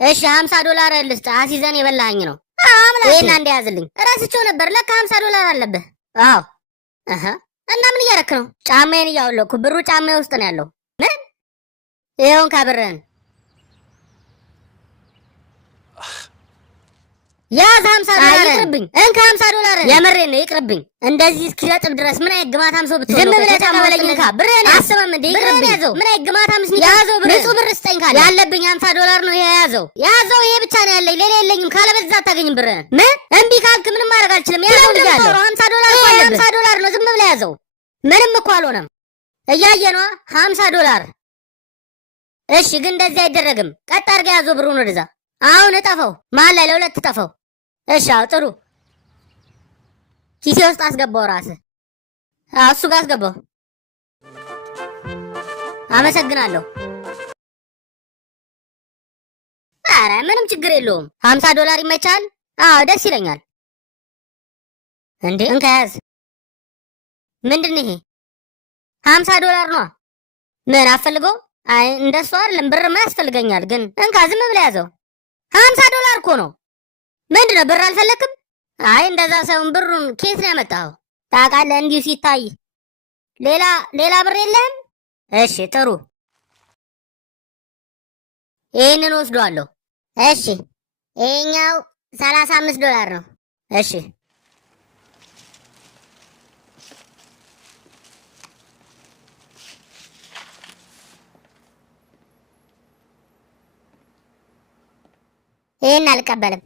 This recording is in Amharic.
እሺ $50 ልስጥ። አሲዘን የበላኸኝ ነው። አምላክ ይሄን አንዴ ያዝልኝ። እረስቼው ነበር። ለካ $50 አለብህ። አዎ እህ እና ምን እያደረክ ነው? ጫማዬን እያወለኩ። ብሩ ጫማዬ ውስጥ ነው ያለው። ምን? ይሄውን ካብረን ያዝ $50 ይቅርብኝ። እንካ $50 የምሬን ነው ይቅርብኝ። እንደዚህ እስኪረጥብ ድረስ ምን አይነት ግማታም ሰው ብትሆን ዝም ብለህ ተቀበለኝ። እንካ ብርህን አስበም እንዴ ይቅርብኝ። ምን አይነት ግማታም ስኒ ያዘው ብር ንጹህ ብር ስጠኝ ካለ ያለብኝ $50 ነው። ይሄ ያዘው ይሄ ብቻ ነው ያለኝ ሌላ የለኝም። ካለበዛ አታገኝም ብርህን። ምን እምቢ ካልክ ምንም ማድረግ አልችልም። ያዘው ልጅ አለው $50 ነው። ዝም ብለህ ያዘው። ምንም እኮ አልሆነም። እያየ ነው $50። እሺ ግን እንደዚህ አይደረግም። ቀጥ አድርገህ ያዘው ብሩን ወደዛ። አሁን እጠፈው መሀል ላይ ለሁለት እጠፈው። እሺ አዎ ጥሩ። ኪሴ ውስጥ አስገባው ራስህ። እሱ ጋር አስገባው። አመሰግናለሁ። ኧረ ምንም ችግር የለውም። $50 ይመቻል? አዎ ደስ ይለኛል። እንዴ እንካ ያዝ። ምንድን ነው ይሄ? $50 ነው። ምን አፈልገው? አይ እንደሱ አይደለም። ብርማ ያስፈልገኛል ግን እንካ ዝም ብለህ ያዘው። $50 እኮ ነው። ምንድነው ብር አልፈለክም? አይ እንደዛ ሳይሆን ብሩን ኬት ነው ያመጣኸው? ታውቃለህ እንዲሁ ሲታይ ሌላ ብር የለህም? እሺ ጥሩ ይሄንን ወስዷለሁ። እሺ ይሄኛው $35 ነው። እሺ ይሄን አልቀበልም።